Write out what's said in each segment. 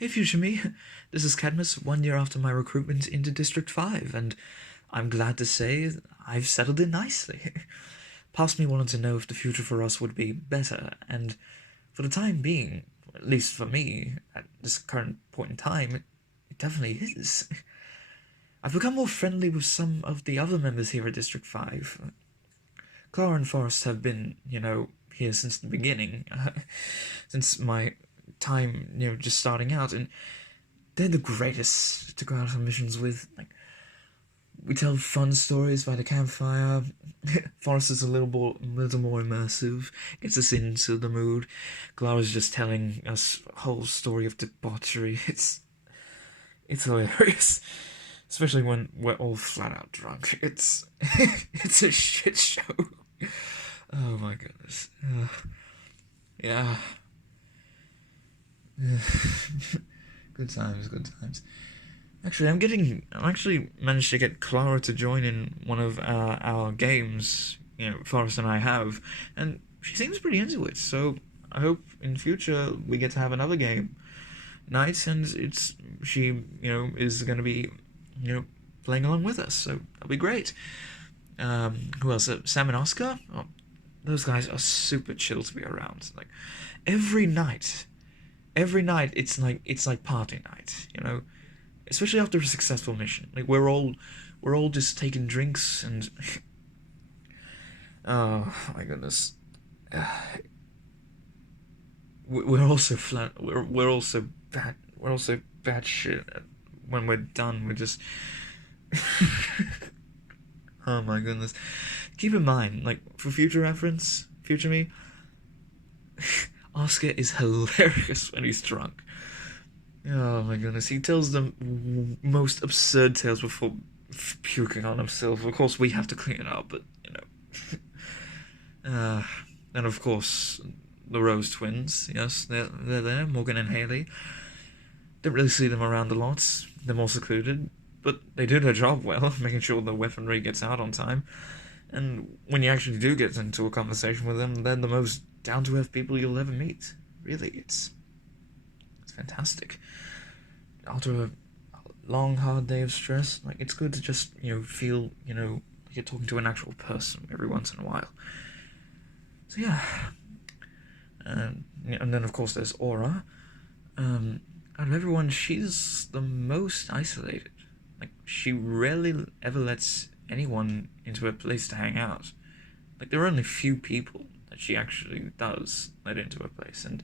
Hey future me, this is Cadmus 1 year after my recruitment into District 5, and I'm glad to say I've settled in nicely. Past me wanted to know if the future for us would be better, and for the time being, at least for me, at this current point in time, it definitely is. I've become more friendly with some of the other members here at District 5. Clara and Forrest have been, here since the beginning, since my time, just starting out, and they're the greatest to go out on missions with. Like, we tell fun stories by the campfire. Forrest is a little more immersive, gets us into the mood. Clara's just telling us a whole story of debauchery. It's hilarious, especially when we're all flat out drunk. It's it's a shit show. Oh my goodness. Yeah. Good times, good times. Actually, I'm actually managed to get Clara to join in one of our games, Forrest and I have, and she seems pretty into it, so I hope in future we get to have another game night, and she is going to be, playing along with us, so that'll be great. Who else? Sam and Oscar? Oh, those guys are super chill to be around. Like, every night, it's like party night, especially after a successful mission. Like, we're all just taking drinks and oh my goodness. We're also flat. We're also bad. We're also bad shit. When we're done, we're just oh my goodness. Keep in mind, like, for future reference, future me, Oscar is hilarious when he's drunk. Oh my goodness, he tells the most absurd tales before puking on himself. Of course, we have to clean it up, but, and of course, the Rose twins, yes, they're there, Morgan and Haley. Don't really see them around a lot, they're more secluded, but they do their job well, making sure the weaponry gets out on time. And when you actually do get into a conversation with them, they're the most down-to-earth people you'll ever meet. Really, it's fantastic. After a long, hard day of stress, like, it's good to just, feel, like you're talking to an actual person every once in a while. So yeah. And then, of course, there's Aura. Out of everyone, she's the most isolated. Like, she rarely ever lets anyone into her place to hang out. Like, there are only few people that she actually does let into her place, and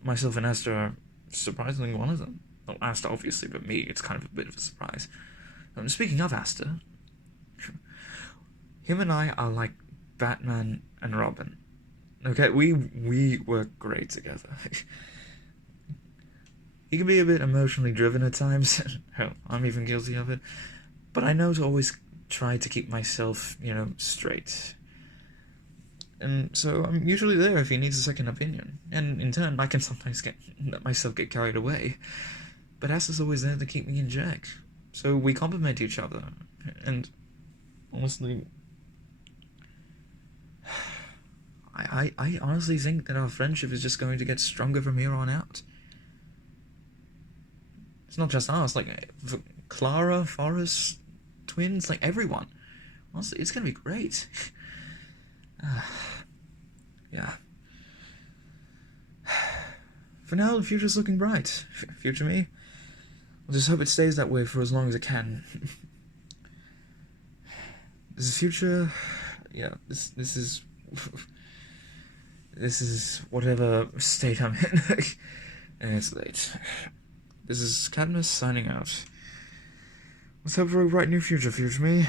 myself and Asta are surprisingly one of them. Well, Asta, obviously, but me, it's kind of a bit of a surprise. Speaking of Asta, him and I are like Batman and Robin. Okay, we work great together. He can be a bit emotionally driven at times. Hell, I'm even guilty of it. But I know to always try to keep myself, straight. And so I'm usually there if he needs a second opinion. And in turn, I can sometimes let myself get carried away. But Asta's always there to keep me in check. So we complement each other. And honestly, I honestly think that our friendship is just going to get stronger from here on out. It's not just us, like, Clara, Forrest, twins, like, everyone. Honestly, it's gonna be great. Yeah. For now, the future's looking bright. Future me. I'll just hope it stays that way for as long as it can. This is future. Yeah, this is this is whatever state I'm in. And it's late. This is Cadmus signing out. Let's hope for a bright new future, future me.